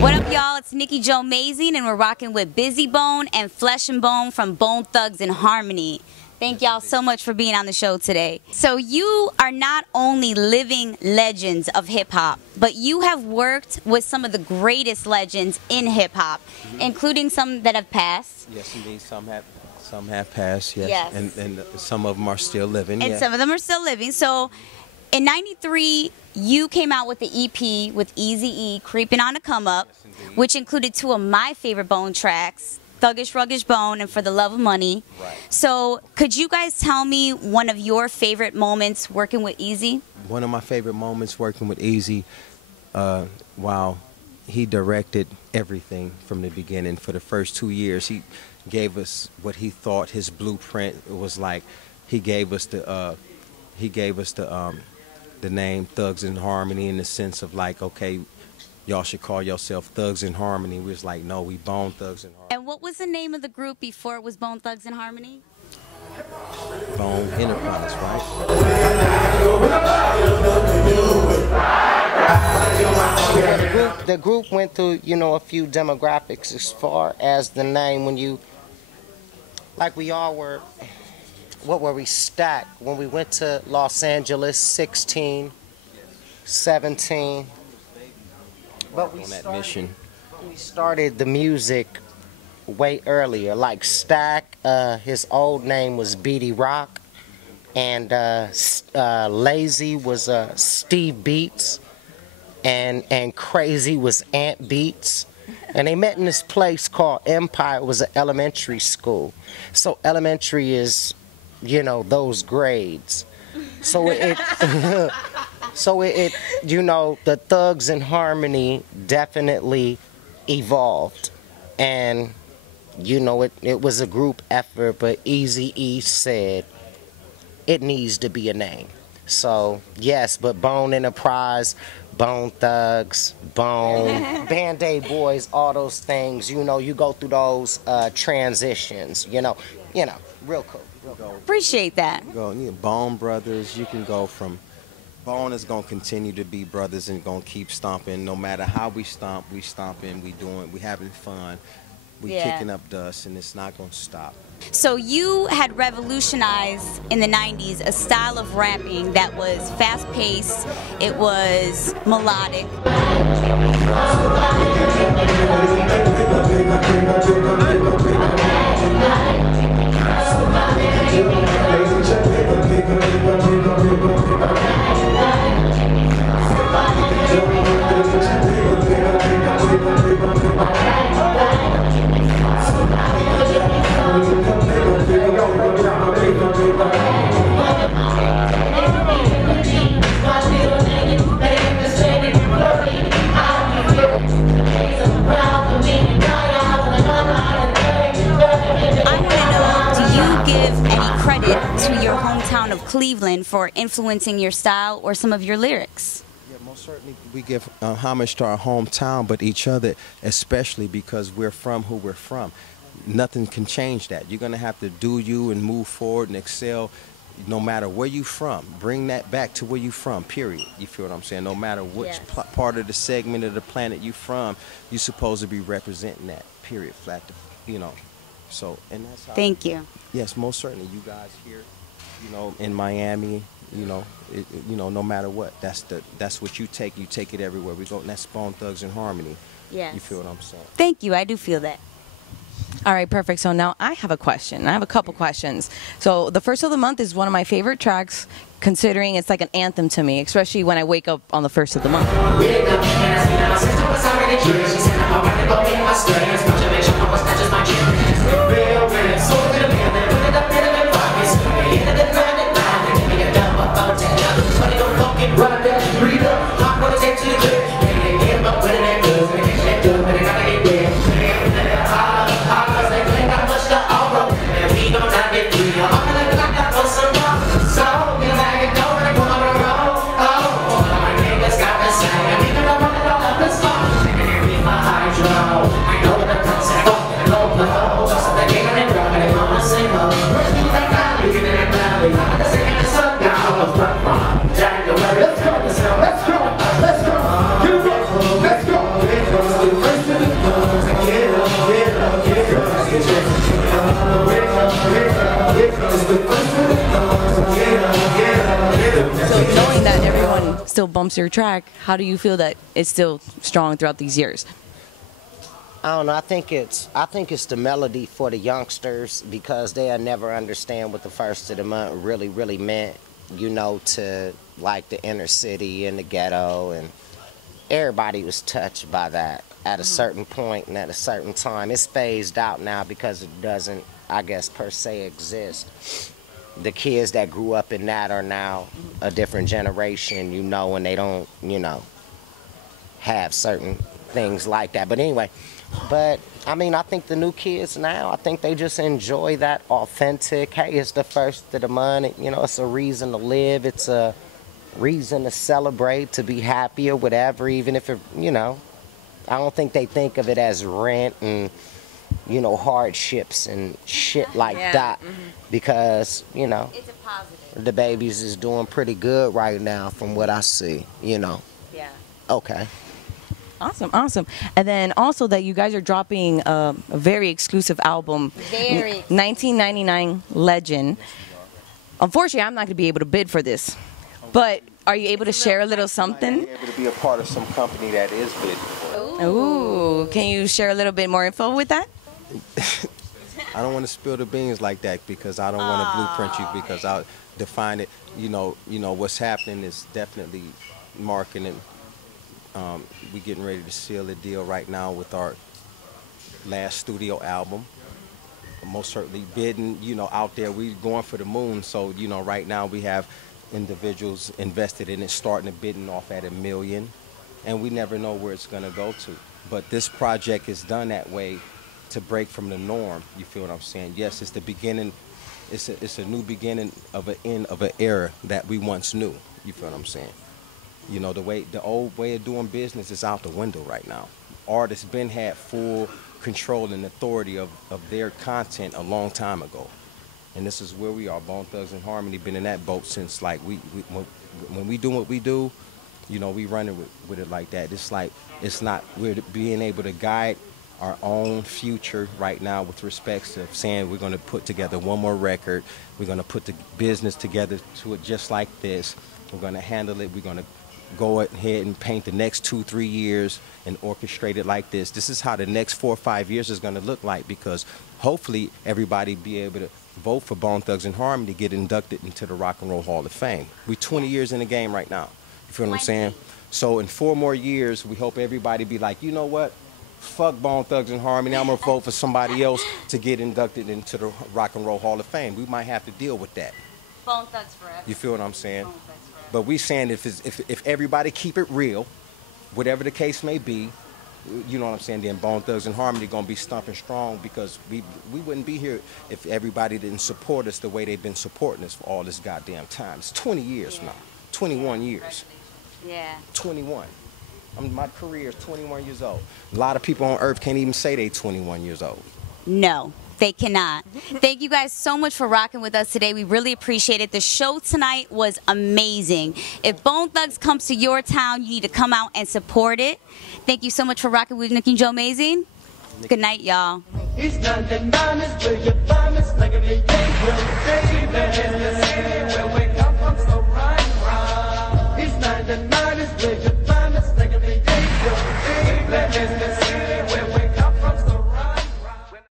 What up, y'all? It's NikkiJoMazing, and we're rocking with Bizzy Bone and Flesh and Bone from Bone Thugs and Harmony. Thank y'all so much for being on the show today. So you are not only living legends of hip-hop, but you have worked with some of the greatest legends in hip-hop, including some that have passed. Yes, indeed. Some have passed, yes. Yes. And some of them are still living, And some of them are still living. So in '93, you came out with the EP with Eazy-E, Creeping on the Come Up, which included two of my favorite Bone tracks, Thuggish Ruggish Bone and For the Love of Money. Right. So could you guys tell me one of your favorite moments working with Eazy? One of my favorite moments working with Eazy, wow, he directed everything from the beginning. For the first 2 years, he gave us what he thought his blueprint was like. He gave us the name Thugs in Harmony, in the sense of like, okay, y'all should call yourself Thugs in Harmony. We was like, no, we Bone Thugs in Harmony. And what was the name of the group before it was Bone Thugs and Harmony? Bone Enterprise, right? The group went through, you know, a few demographics as far as the name. When you, like we all were, what were we, stacked when we went to Los Angeles, 16, 17. But we started the music way earlier. Like Stack, his old name was Beatty Rock, and Lazy was Steve Beats, and Crazy was Ant Beats. And they met in this place called Empire. It was an elementary school. So elementary is, you know, those grades. So it you know, the Thugs in Harmony definitely evolved. And, you know, it was a group effort, but Eazy-E said it needs to be a name. So, yes, but Bone Enterprise, Bone Thugs, Bone, Band-Aid Boys, all those things, you know, you go through those transitions, you know, real cool. Appreciate that. Bone Brothers, you can go from, Bone is going to continue to be brothers and going to keep stomping. No matter how we stomping, we having fun. We kicking up dust, and it's not going to stop. So you had revolutionized in the 90s a style of rapping that was fast-paced, it was melodic. Of Cleveland for influencing your style or some of your lyrics? Yeah, most certainly we give homage to our hometown, but each other especially, because we're from who we're from. Nothing can change that. You're going to have to do you and move forward and excel no matter where you're from. Bring that back to where you're from, period. You feel what I'm saying? No matter which part of the segment of the planet you're from, you're supposed to be representing that, period. Flat, you know. So, and that's how. Thank you. Yes, most certainly. You guys here, you know, in Miami, you know, no matter what, that's what you take it everywhere we go, and that's Bone Thugs in Harmony. Yes. You feel what I'm saying? Thank you. I do feel that. All right, perfect. So now I have a question. I have a couple questions. So the first of the month is one of my favorite tracks, considering it's like an anthem to me, especially when I wake up on the first of the month. So knowing that everyone still bumps your track, how do you feel that it's still strong throughout these years? I don't know. I think it's the melody for the youngsters because they'll never understand what the first of the month really meant. You know, to like the inner city and the ghetto, and everybody was touched by that at a certain point and at a certain time. It's phased out now because it doesn't, I guess, per se exist. The kids that grew up in that are now a different generation, you know, and they don't, you know, have certain things like that. But anyway, I mean, I think the new kids now, I think they just enjoy that authentic, hey, it's the first of the month, you know, it's a reason to live, it's a reason to celebrate, to be happy or whatever, even if it, you know, I don't think they think of it as rent and, you know, hardships and shit like that, because, you know, It's a positive. the babies is doing pretty good right now from what I see, you know. Yeah. Okay. Awesome, awesome. And then also that you guys are dropping a very exclusive album, Very. 1999 Legend. Unfortunately, I'm not going to be able to bid for this, but are you able to share a little something? Be able to be a part of some company that is big. Ooh, can you share a little bit more info with that? I don't want to spill the beans like that because I don't want to blueprint you because I'll define it. You know what's happening is definitely marketing. We getting ready to seal a deal right now with our last studio album. Most certainly bidding, you know, out there. We going for the moon. So, you know, right now we have individuals invested in it, starting to bidding off at $1 million, and we never know where it's going to go to. But this project is done that way to break from the norm. You feel what I'm saying? Yes, it's the beginning. It's a new beginning of an end of an era that we once knew. You feel what I'm saying? You know, the old way of doing business is out the window right now. Artists been had full control and authority of their content a long time ago. And this is where we are. Bone Thugs and Harmony been in that boat since, like, when we do what we do, you know, we run it with it like that. It's like, we're being able to guide our own future right now with respects to saying we're going to put together one more record. We're going to put the business together to it just like this. We're going to handle it. We're going to go ahead and paint the next 2-3 years and orchestrate it like this. This is how the next 4 or 5 years is going to look like, because hopefully everybody be able to vote for Bone Thugs and Harmony to get inducted into the Rock and Roll Hall of Fame. We're 20 years in the game right now. You feel what I'm saying? So in 4 more years, we hope everybody be like, you know what? Fuck Bone Thugs and Harmony. I'm going to vote for somebody else to get inducted into the Rock and Roll Hall of Fame. We might have to deal with that. Bone Thugs forever. You feel what I'm saying? Bone Thugs forever. But we saying if everybody keep it real, whatever the case may be, you know what I'm saying, then Bone Thugs and Harmony going to be stumping strong, because we wouldn't be here if everybody didn't support us the way they've been supporting us for all this goddamn time. It's 20 years now. 21 years. Yeah. 21. My career is 21 years old. A lot of people on earth can't even say they 21 years old. No, they cannot. Thank you guys so much for rocking with us today. We really appreciate it. The show tonight was amazing. If Bone Thugs comes to your town, you need to come out and support it. Thank you so much for rocking with NikkiJoMazing. Good night, y'all. He's not honest, will you promise? Like a million will, baby. Where we come from, so